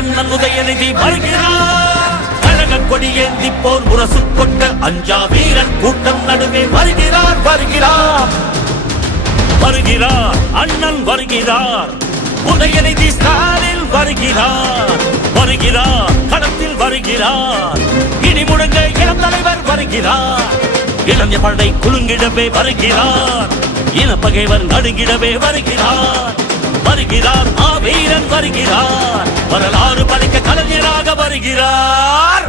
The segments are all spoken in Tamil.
அண்ணன் உதயநிதி வருகிறார். கழக கொடி ஏந்தி போர் முரசு கொண்ட அஞ்சா வீரன் கூட்டம் நடுவே வருகிறார் வருகிறார் வருகிறார் அண்ணன் வருகிறார். உதயநிதி ஸ்டாலின் வருகிறார் வருகிறார் களத்தில் வருகிறார். இனி முழங்க இளம் தலைவர் வருகிறார். இளைஞர் படை குலுங்கிடவே வருகிறார். இனப்பகைவர் நடுங்கிடவே வருகிறார் வருகிறார். வீரன் வருகிறார். வரலாறு படைக்க கலைஞராக வருகிறார்.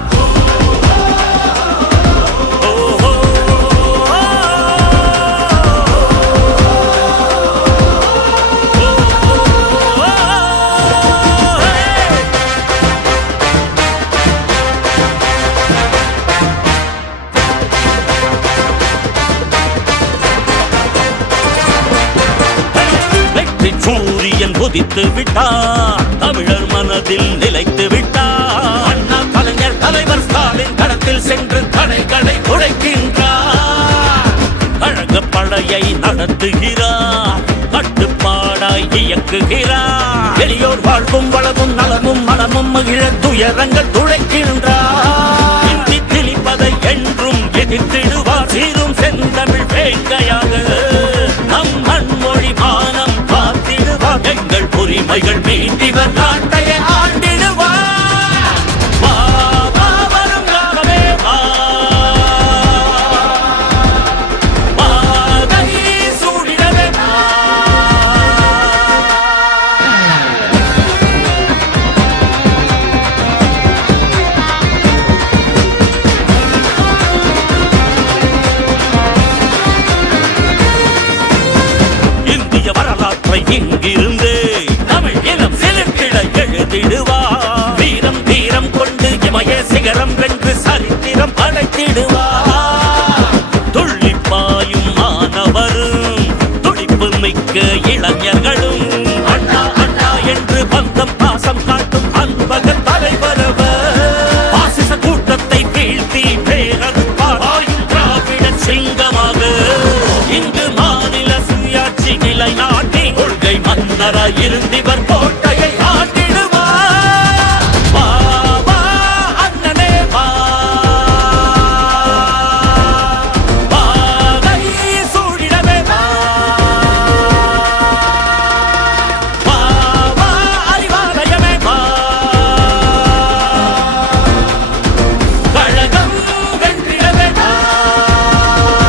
சூரியன் உதித்து விட்டார். தமிழர் மனதில் நிலைத்து விட்டார். அண்ணா கலைஞர் தலைவர் ஸ்டாலின் களத்தில் சென்று தடைகளை உடைக்கின்றார். கழக படையை நடத்துகிறார். கட்டுப்பாடாய் இயக்குகிறார். எளியோர் வாழ்வும் வளமும் நலமும் மனமும் மகிழ துயரங்கள் துடைக்கின்றார். இந்தி திணிப்பதை என்றும் எதிர்த்திடுவார். சீரும் செந்தமிழ் வேங்கையாக நம் மண்மொழி மானம் எங்கள் உரிமைகள் மீண்டிவர் நாட்டை